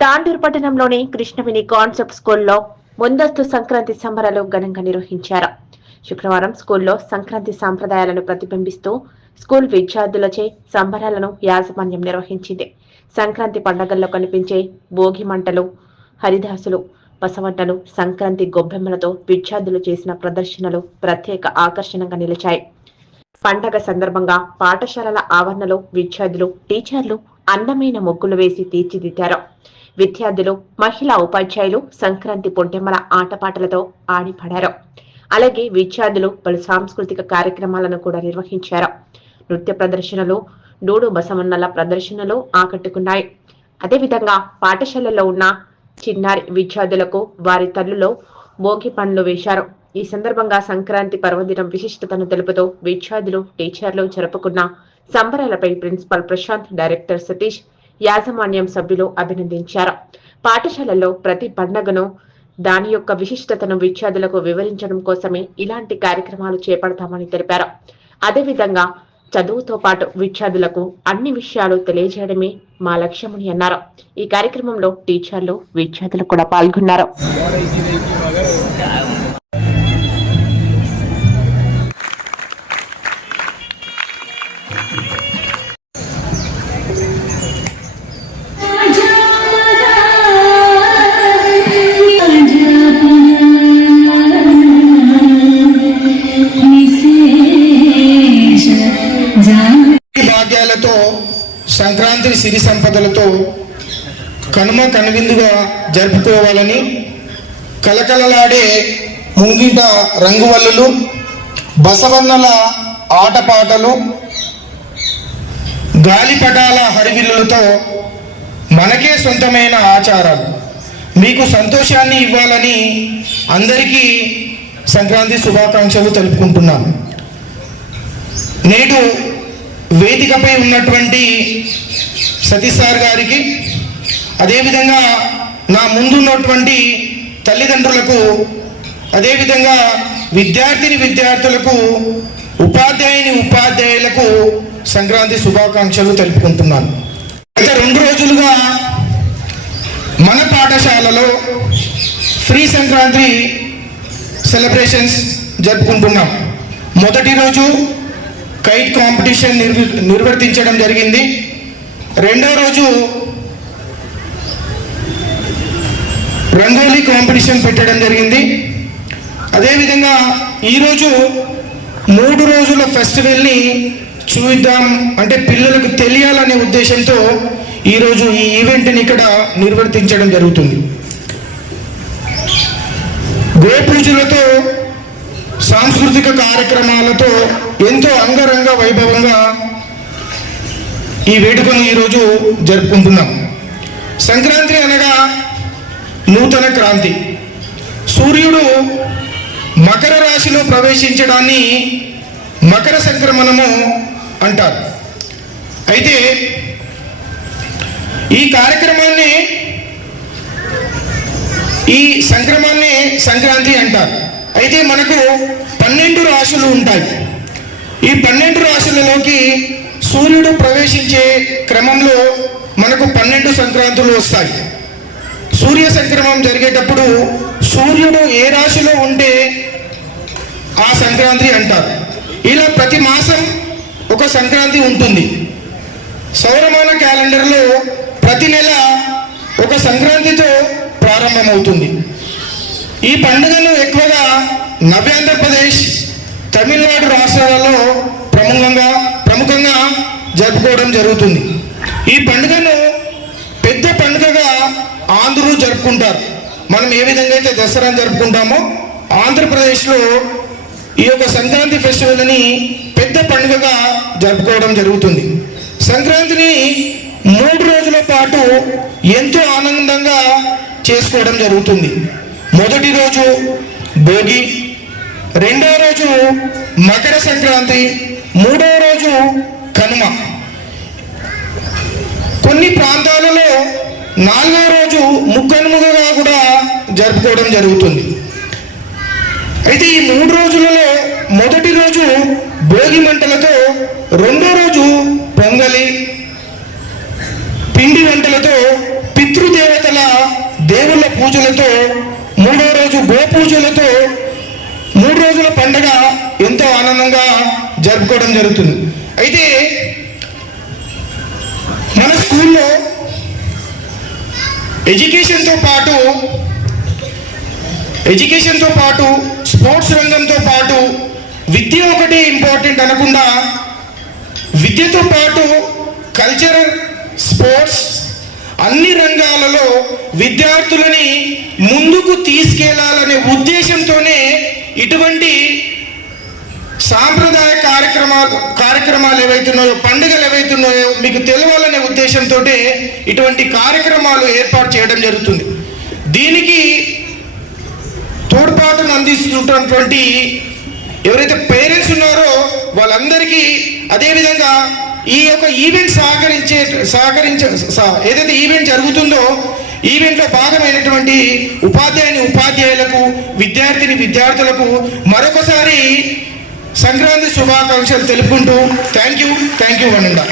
తాండూరు పట్టణంలోని కృష్ణవేణి కాన్సెప్ట్ స్కూల్లో ముందస్తు సంక్రాంతి సంబరాలు ఘనంగా నిర్వహించారు. శుక్రవారం స్కూల్లో సంక్రాంతి సంప్రదాయాలను ప్రతిబింబిస్తూ స్కూల్ విద్యార్థులచే సంబరాలను యాజమాన్యం నిర్వహించింది. సంక్రాంతి పండుగల్లో కనిపించే భోగి మంటలు, హరిదాసులు, బసవంటలు, సంక్రాంతి గొబ్బెమ్మలతో విద్యార్థులు చేసిన ప్రదర్శనలు ప్రత్యేక ఆకర్షణగా నిలిచాయి. పండగ సందర్భంగా పాఠశాలల ఆవరణలో విద్యార్థులు, టీచర్లు అందమైన ముగ్గులు వేసి తీర్చిదిద్దారు. విద్యార్థులు, మహిళా ఉపాధ్యాయులు సంక్రాంతి పొట్టెమ్మల ఆటపాటలతో ఆడిపడారు. అలాగే విద్యార్థులు పలు సాంస్కృతిక కార్యక్రమాలను కూడా నిర్వహించారు. నృత్య ప్రదర్శనలు, డూడు బసవన్నల ప్రదర్శనలు ఆకట్టుకున్నాయి. అదేవిధంగా పాఠశాలలో ఉన్న చిన్నారి విద్యార్థులకు వారి తల్లులో భోగి పండ్లు వేశారు. ఈ సందర్భంగా సంక్రాంతి పర్వదినం విశిష్టతను తెలుపుతూ విద్యార్థులు, టీచర్లు జరుపుకున్న సంబరాలపై ప్రిన్సిపల్ ప్రశాంత్, డైరెక్టర్ సతీష్, యాజమాన్యం సభ్యులు అభినందించారు. పాఠశాలలో ప్రతి పండుగను, దాని యొక్క విశిష్టతను విద్యార్థులకు వివరించడం కోసమే ఇలాంటి కార్యక్రమాలు చేపడతామని తెలిపారు. అదేవిధంగా చదువుతో పాటు విద్యార్థులకు అన్ని విషయాలు తెలియజేయడమే మా లక్ష్యమని అన్నారు. ఈ కార్యక్రమంలో టీచర్లు, విద్యార్థులు కూడా పాల్గొన్నారు. భాగ్యాలతో, సంక్రాంతి సిరి సంపదలతో కనుమ కనువిందుగా జరుపుకోవాలని కలకలలాడే ముంగిట రంగువల్లులు, బసవన్నల ఆటపాటలు, గాలిపటాల హరివిల్లులతో మనకే సొంతమైన ఆచారాలు మీకు సంతోషాన్ని ఇవ్వాలని అందరికీ సంక్రాంతి శుభాకాంక్షలు తెలుపుకుంటున్నాను. నేడు వేదికపై ఉన్నటువంటి సతీష్ సార్ గారికి, అదేవిధంగా నా ముందున్నటువంటి తల్లిదండ్రులకు, అదేవిధంగా విద్యార్థులకు, ఉపాధ్యాయులకు సంక్రాంతి శుభాకాంక్షలు తెలుపుకుంటున్నాను. గత 2 రోజులుగా మన పాఠశాలలో ఫ్రీ సంక్రాంతి సెలబ్రేషన్స్ జరుపుకుంటున్నాం. మొదటి రోజు కైట్ కాంపిటీషన్ నిర్వర్తించడం జరిగింది. రెండో రోజు రంగోలీ కాంపిటీషన్ పెట్టడం జరిగింది. అదేవిధంగా ఈరోజు 3 రోజుల ఫెస్టివల్ని చూద్దాం అంటే పిల్లలకు తెలియాలనే ఉద్దేశంతో ఈరోజు ఈ ఈవెంట్ని ఇక్కడ నిర్వర్తించడం జరుగుతుంది. గోపూజలతో, సాంస్కృతిక కార్యక్రమాలతో ఎంతో అంగరంగ వైభవంగా ఈ వేడుకను ఈరోజు జరుపుకుంటున్నాం. సంక్రాంతి అనగా నూతన క్రాంతి. సూర్యుడు మకర రాశిలో ప్రవేశించడాన్ని మకర సంక్రమణము అంటారు. అయితే ఈ కార్యక్రమాన్ని, ఈ సంక్రమాన్ని సంక్రాంతి అంటారు. అయితే మనకు 12 రాశులు ఉంటాయి. ఈ 12 రాశులలోకి సూర్యుడు ప్రవేశించే క్రమంలో మనకు 12 సంక్రాంతులు వస్తాయి. సూర్య సంక్రమం జరిగేటప్పుడు సూర్యుడు ఏ రాశిలో ఉంటే ఆ సంక్రాంతి అంటారు. ఇలా ప్రతి మాసం ఒక సంక్రాంతి ఉంటుంది. సౌరమాన క్యాలెండర్లో ప్రతి నెల ఒక సంక్రాంతితో ప్రారంభమవుతుంది. ఈ పండుగను ఎక్కువగా నవ్యాంధ్రప్రదేశ్, తమిళనాడు రాష్ట్రాలలో ప్రముఖంగా జరుపుకోవడం జరుగుతుంది. ఈ పండుగను పెద్ద పండుగగా ఆంధ్రులు జరుపుకుంటారు. మనం ఏ విధంగా అయితే దసరాను జరుపుకుంటామో ఆంధ్రప్రదేశ్లో ఈ యొక్క సంక్రాంతి ఫెస్టివల్ని పెద్ద పండుగగా జరుపుకోవడం జరుగుతుంది. సంక్రాంతిని 3 రోజుల పాటు ఎంతో ఆనందంగా చేసుకోవడం జరుగుతుంది. మొదటి రోజు భోగి, రెండో రోజు మకర సంక్రాంతి, మూడో రోజు కనుమ. కొన్ని ప్రాంతాలలో 4వ రోజు ముక్కనుమగా కూడా జరుపుకోవడం జరుగుతుంది. అయితే ఈ 3 రోజులలో మొదటి రోజు భోగి మంటలతో, రెండో రోజు పొంగలి, పిండి వంటలతో పితృదేవతల దేవుళ్ళ పూజలతో, మూడో రోజు గోపూజలతో 3 రోజుల పండుగ ఎంతో ఆనందంగా జరుపుకోవడం జరుగుతుంది. అయితే మన స్కూల్లో ఎడ్యుకేషన్తో పాటు స్పోర్ట్స్ రంగంతో పాటు విద్య ఒకటి ఇంపార్టెంట్ అనకుండా విద్యతో పాటు కల్చరల్, స్పోర్ట్స్ అన్ని రంగాలలో విద్యార్థులని ముందుకు తీసుకెళ్లాలనే ఉద్దేశంతోనే ఇటువంటి సాంప్రదాయ కార్యక్రమాలు ఏవైతున్నాయో, పండుగలు ఏవైతున్నాయో మీకు తెలవాలనే ఉద్దేశంతో ఇటువంటి కార్యక్రమాలు ఏర్పాటు చేయడం జరుగుతుంది. దీనికి తోడ్పాటును అందిస్తున్నటువంటి ఎవరైతే పేరెంట్స్ ఉన్నారో వాళ్ళందరికీ, అదేవిధంగా ఈ యొక్క ఈవెంట్ ఏదైతే ఈవెంట్ జరుగుతుందో ఈవెంట్లో భాగమైనటువంటి ఉపాధ్యాయులకు, విద్యార్థులకు మరొకసారి సంక్రాంతి శుభాకాంక్షలు తెలుపుకుంటూ థ్యాంక్ యూ వనండా.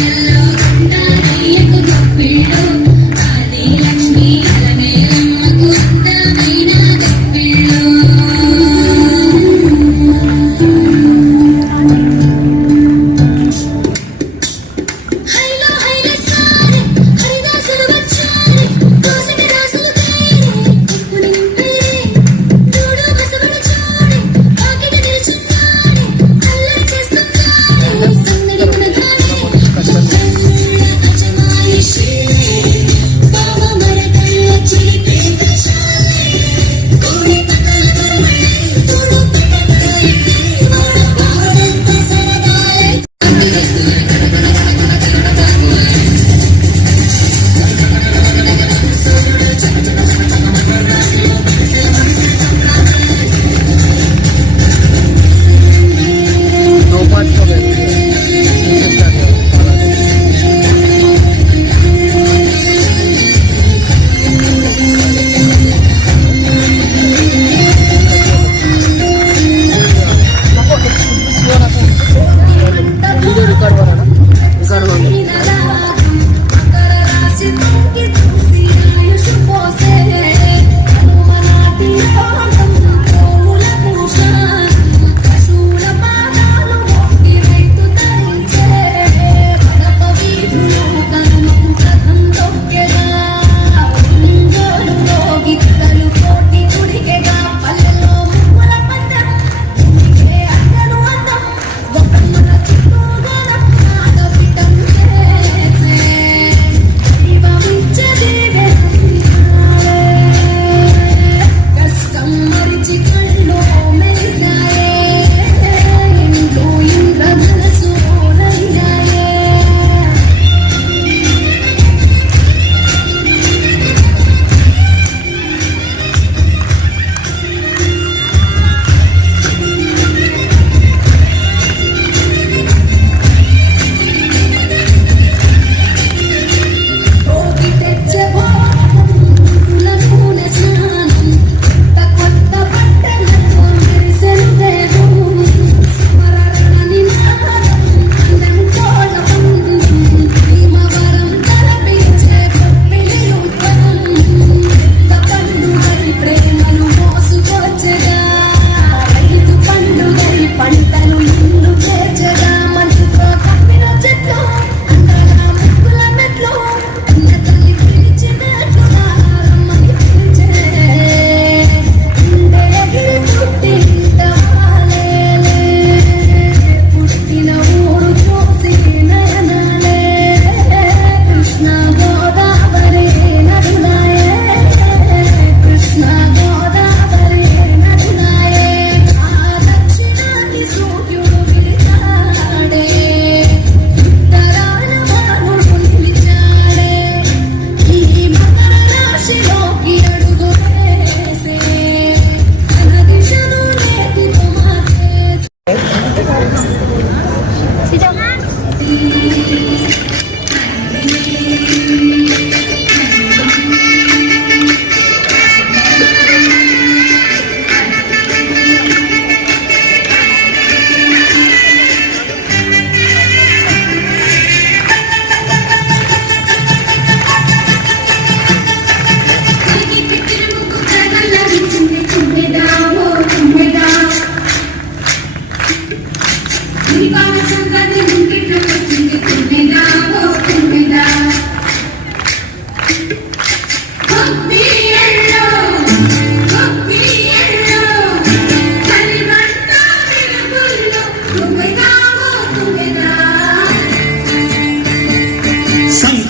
Yeah.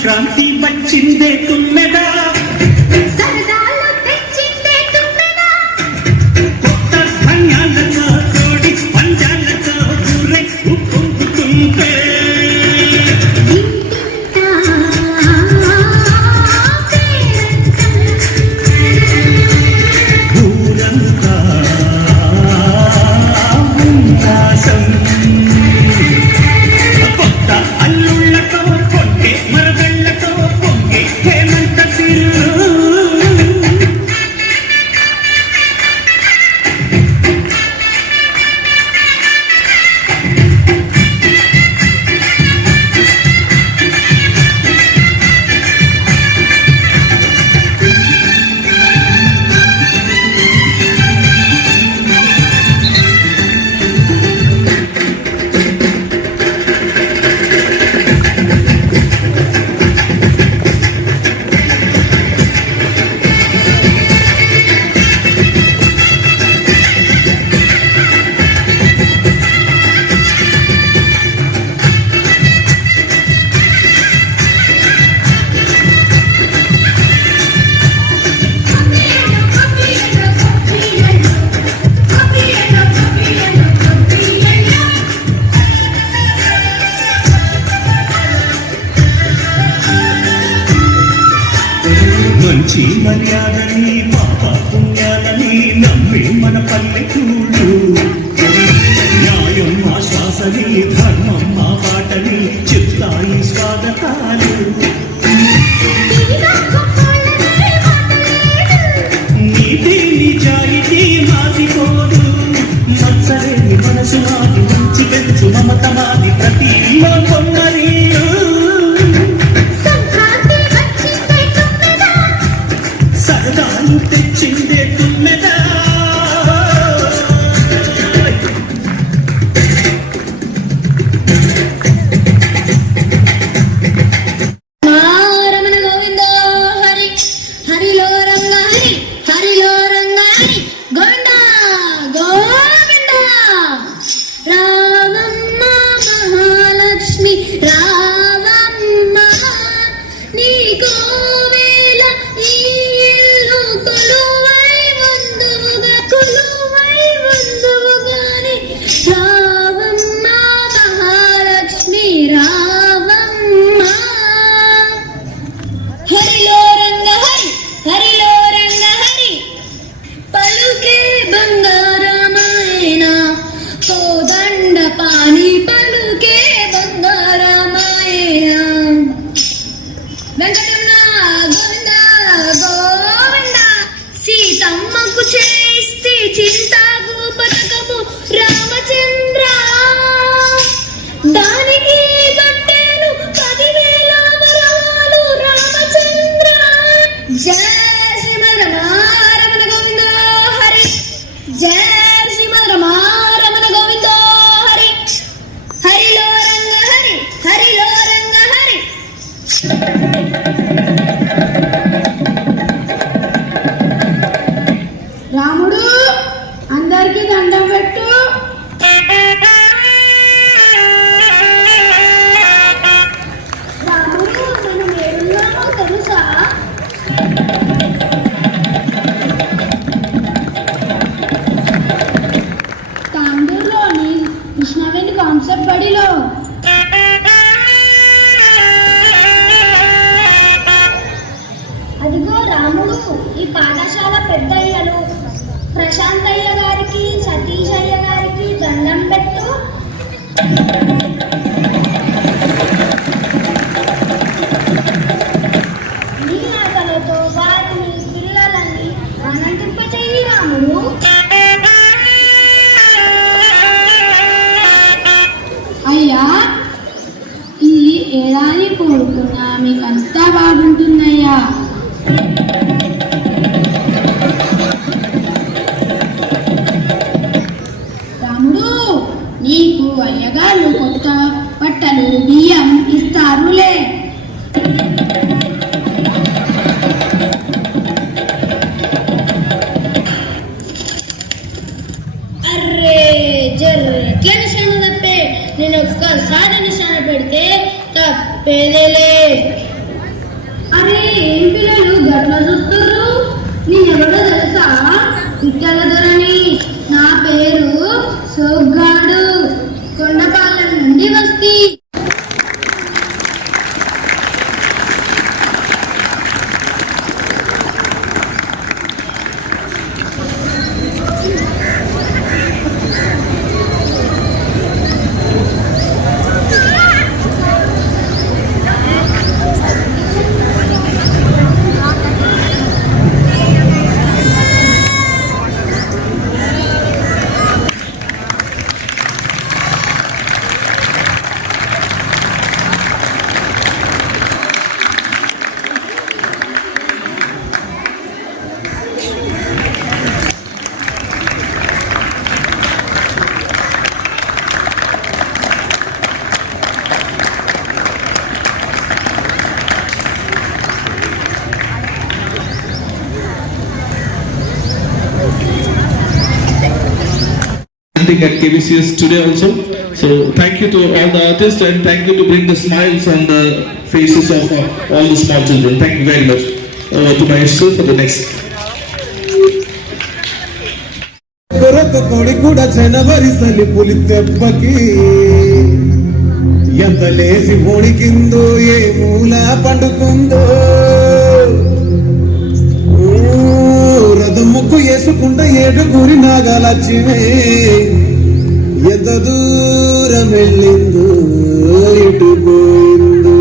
సంక్రాంతి వచ్చిందే తుమ్మెదా, సరదాలు తెచ్చిందే తుమ్మెదా, కొత్త ధాన్యాలతో కోడి పంజాలతో ఊరెక్కు పొంగుతుంటే ఇంటింటా ఊరంతా ఉల్లాసం. కొత్త అల్లుళ్ళతో పొంగే మరదళ్ళతో పొంగే హేమంత సిరు. మంచి మర్యాదని పాప పుణ్యాలని నమ్మి మన పల్లెటూళ్ళు, న్యాయం మా శ్వాసని ధర్మం మా పాటని చెప్తాయి స్వాగతాలు. నీతి నిజాయితీ మాసిపోదు, మత్సరేని మనసు మాది మంచి పెంచు మమత మాది ప్రతి ఇల్లో కొమ్మరీలు. సంక్రాంతి వచ్చిందే తుమ్మెదా, సరదాలు తెచ్చిందే తుమ్మెదా. రమణ గోవింద హరి, హరిలో రంగ హరి, హరిలో రంగ హరి, గోవింద గోవింద. రామమ్మ మహాలక్ష్మి రావమ్మ, నీ కోవెల ఈ ఇల్లు కొలువై ఉందువుగాని రావమ్మ మహాలక్ష్మి రావమ్మ. హరిలో రంగ హరి, హరిలో రంగ హరి, పలుకే బంగారమాయన, కోదండ పాని పలుకే బంగారమాయన. వెంకటరమణ గోవింద గోవింద, సీతమ్మకు చేస్తే చింతాకు పథకము రామచంద్ర, దానికి కట్టేను 10,000 వరాలు రామచంద్ర. జయ శ్రీమద్రమారమణ గోవింద హరి, జయ శ్రీమద్రమారమణ గోవింద హరి, హరిలో రంగ హరి, హరిలో రంగ హరి. రాముడు అందరికి దండం పెట్టు. రాముడు మనం ఏడున్నామో తెలుసా? తాండూరులోని కృష్ణవేణి కాన్సెప్ట్ బడిలో. అదిగో రాముడు, ఈ పాఠశాల పెద్దయ్యలు ప్రశాంతయ్య గారికి సతీశయ్య గారికి దండం పెట్టు. నీ ఆటలతో వారిని పిల్లలని ఆనందింప చెయ్యి రాముడు. అయ్యా, ఈ ఏడాది కోరుకున్నా మీకంతా బాగుంటుందయ్యా. రాముడు, నీకు అయ్యగారు కొత్త సోగ్గాడు కొండపాలెం నుండి వస్తీ. At KVCS today also. So thank you to all the artists and thank you to bring the smiles on the faces of all the small children. Thank you very much. To my issue for the next. కొరకు కొడి కూడా జనవరి సలి పులి తెప్పకి ఎంత లేసి ఓడికిందో ఏ మూల పండుకుందో రథం ముక్కు వేసుకుంట ఏడుగురి నాగలక్ష్మి ఎంత దూరం వెళ్ళిందో ఇటు పోయిందో.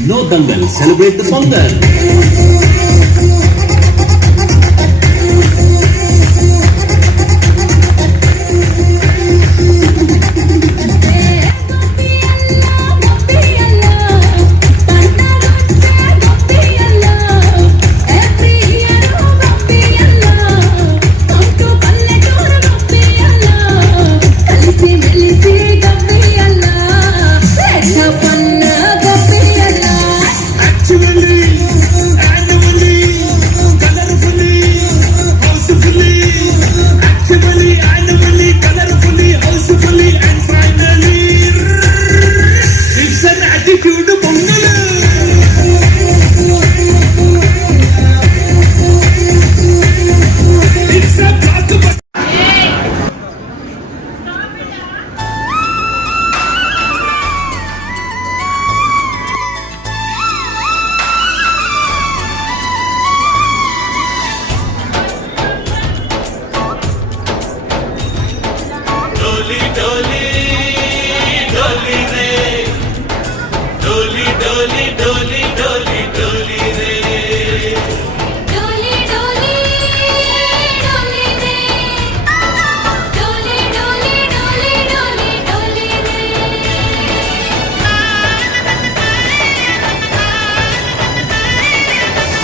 No dangal, celebrate the Pongal.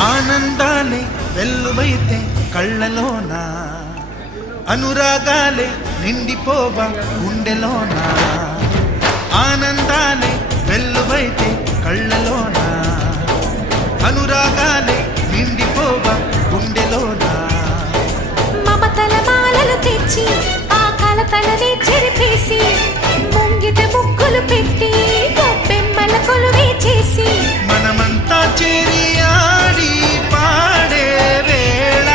ఆనందాలే వెల్లువైతే కళ్ళలోన అనురాగాలే నిండిపోవా గుండెలోన ఆనందాలే వెల్లువైతే కళ్ళలోన అనురాగాలే నిండిపోవా గుండెలో తెచ్చి ఆ కలతలనే చెరిపేసి ముంగిట ముగ్గులు పెట్టి గొప్పెమ్మల కొలువే చేసి మనమంతా చేరి ఆడి పాడే వేళ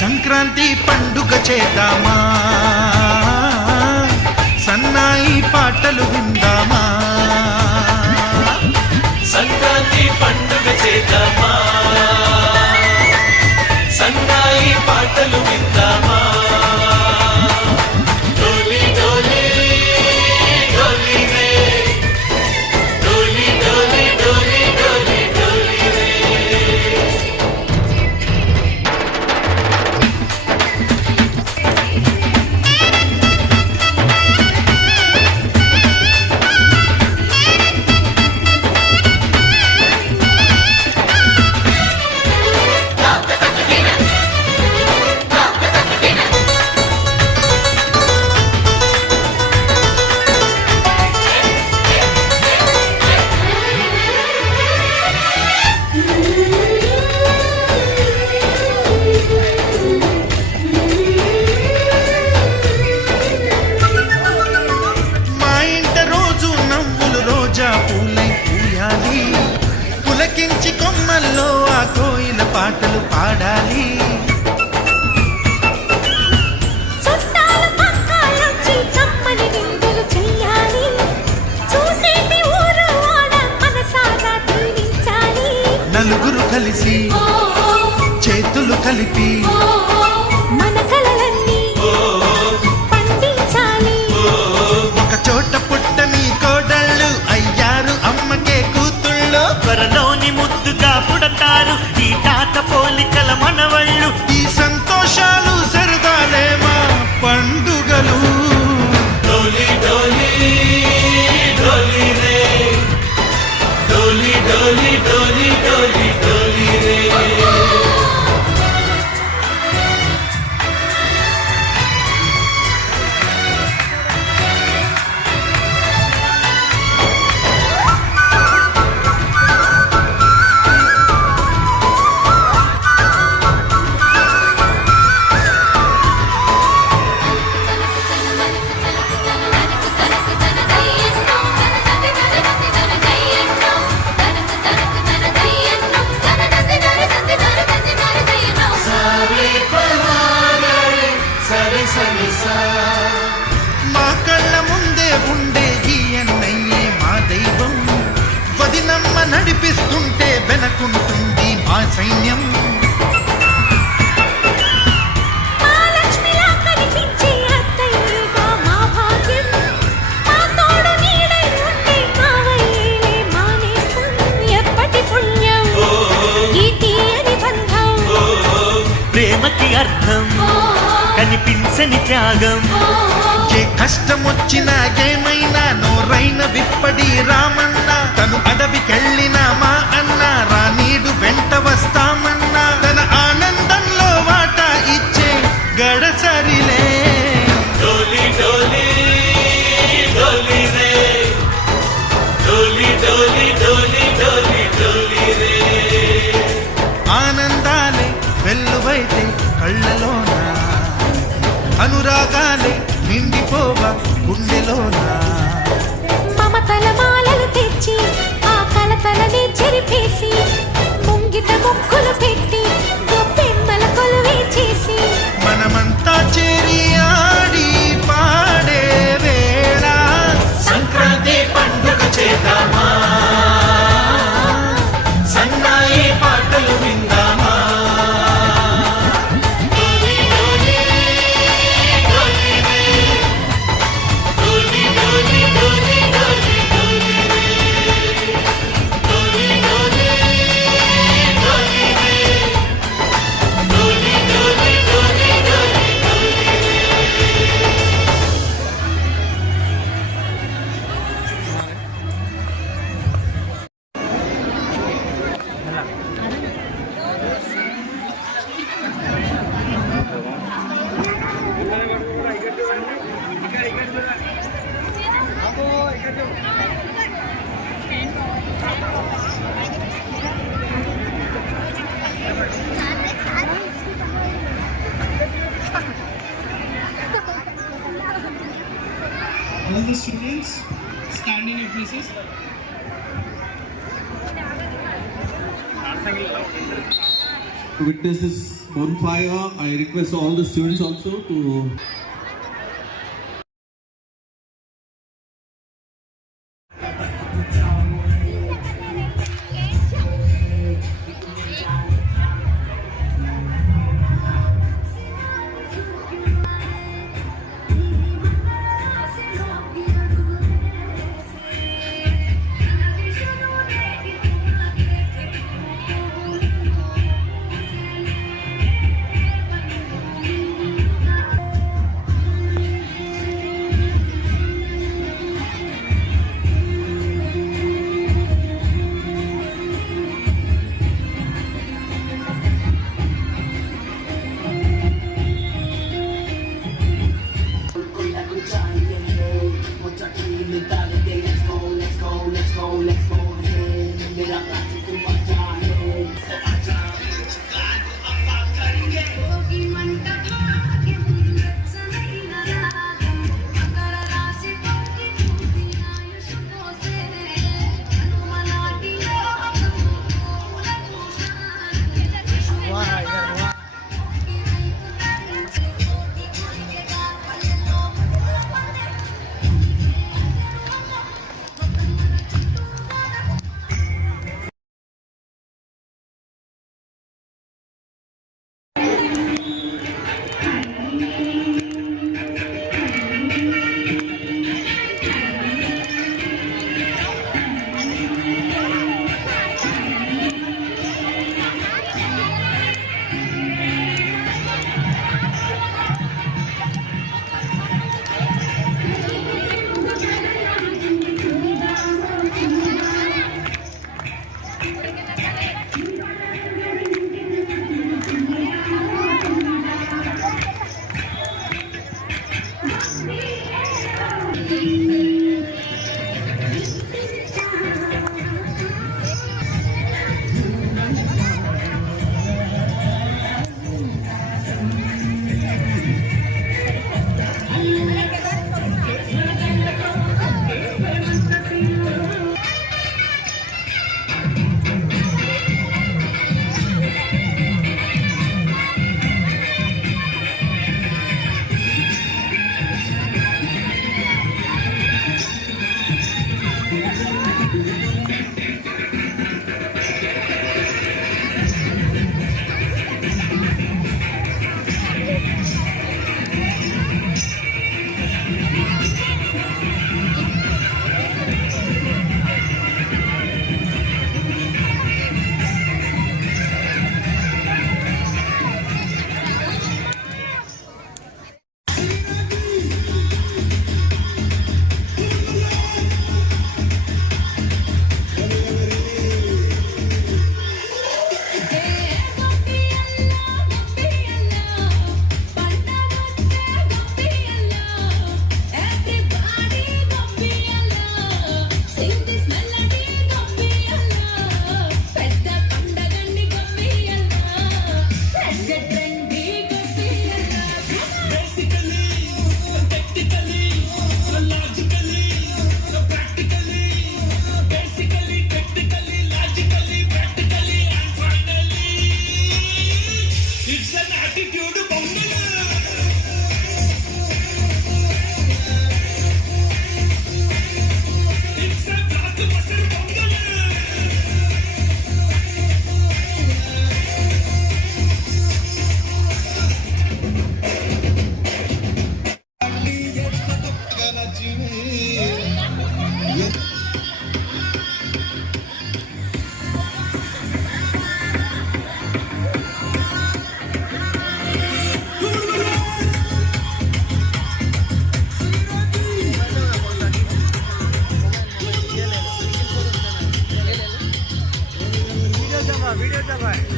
సంక్రాంతి పండుగ చేద్దామా, సన్నాయి పాటలు విందామా. సంక్రాంతి పండుగ చేద్దామా, సన్నాయి పాటలు విందామా. డోలి డోలి డోలి రే, డోలి డోలి డోలి డోలి డోలి రే. మా ఇంట రోజు నవ్వులు రోజా పూలై పూయాలి, పులకించి కొమ్మల్లో ఆ కోయిల పాటలు పాడాలి. చుట్టాలు పక్కాలొచ్చి కమ్మని విందులు చెయ్యాలి, చూసేటి ఊరు వాడ మనసారా దీవించాలి. నలుగురు కలిసి చేతులు కలిపి మన కలలన్నీ పండించాలి. ఒక చోట పుట్టని కోడళ్ళు అయ్యారు అమ్మకే కూతుళ్ళు. త్వరలోని ముద్దుగా పుడతారు ఈ తాత పోలికల మనవళ్ళు. ఈ సంతోషాలు సరదాలే మా పండుగలు. డోలి డోలి డోలి రే, డోలి డోలి డోలి డోలి డోలి రే. మా కళ్ళ ముందే ఉండే ఈ అన్నయ్యే మా దైవం. వదినమ్మ నడిపిస్తుంటే వెనకుంటుంది మా సైన్యం. మా లక్ష్మిలా కనిపించే అత్తయ్యగా మా భాగ్యం, మా తోడు నీడై ఉండే మావయ్యేలే మా నేస్తం. ఎప్పటి పుణ్యం ఈ తీయని బంధం, ప్రేమకి అర్థం కనిపించని త్యాగం. ఏ కష్టం వచ్చినా ఏమైనా నోరైన విప్పడి రామన్న. తను అడవికెళ్ళిన మా అన్న రానీడు వెంట వస్తామన్నా. తన ఆనందంలో వాటా ఇచ్చే గడసరిలే. డోలి డోలి డోలి రే, డోలి డోలి డోలి డోలి డోలి రే. ఆనందాలే వెల్లువైతే కళ్ళలోన, అనురాగాలే నిండిపోవ గుండెలోన. మమతల మాలలు తెచ్చి ఆ కలతలనే చెరిపేసి ముంగిట ముగ్గులు పెట్టి గొప్పెమ్మల కొలువే చేసి మనమంతా చేరి ఆడి పాడే వేళ సంక్రాంతి పండుగ చేద్దామా, సన్నాయి పాటలు విందామా. డోలి డోలి డోలి రే, డోలి డోలి డోలి డోలి డోలి రే, డోలి డోలి డోలి రే, డోలి డోలి డోలి డోలి డోలి రే. students stand in your places. To witness this bonfire, I request all the students also to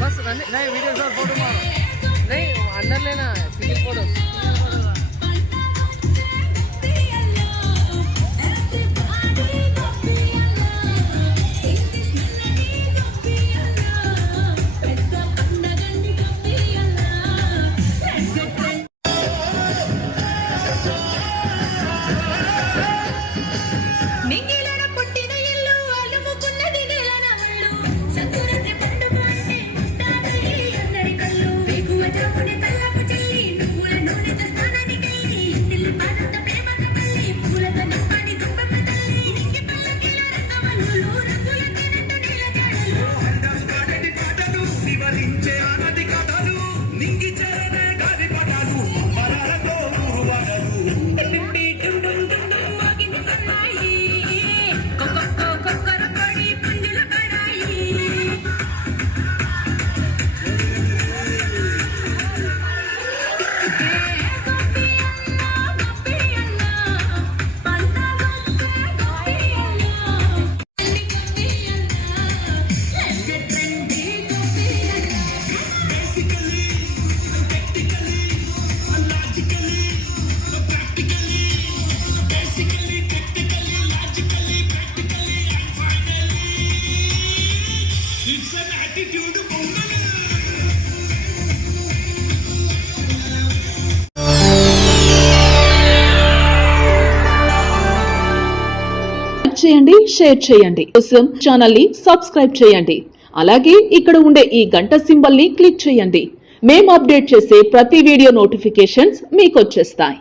बस नहीं वीडियो और फोटो मारो नहीं अंदर लेना है सिंगल फोटो మింగిలన పుట్టిన ఇల్లు అలుముకున్నది నెలన ఒళ్ళు సంకురాత్రి పండుగ అంటే ముస్తాబయ్యి అందరి కళ్ళు వేగువ జాముని కళ్ళకు చెల్లి నువ్వుల నూనెతో స్నానానికెళ్ళి ఇంటిల్లి పాదంత ప్రేమతో మళ్ళీ పూలతో నింపాని దుంపమ్మ తల్లి నింగి పల్లకిల రంగవల్లులు రంగుల తేనెతో నీల జాడలు వివరించే ఆనది కథలు నింగి చేరనే గాలి పటాలు మరాలతో ఊరువగలు టిండి డుం డుం డుం డుం మోగింది సన్నాయి కొక్కొక్కో కొక్కర కొడి పుంజుల పడాయి ఇట్స్ అన్ యాటిట్యూడ్ చేయండి, షేర్ చేయండి. కోసం ఛానల్ ని సబ్స్క్రైబ్ చేయండి. అలాగే ఇక్కడ ఉండే ఈ గంట సింబల్ ని క్లిక్ చేయండి. మేము అప్డేట్ చేసే ప్రతి వీడియో నోటిఫికేషన్స్ మీకు వచ్చేస్తాయి.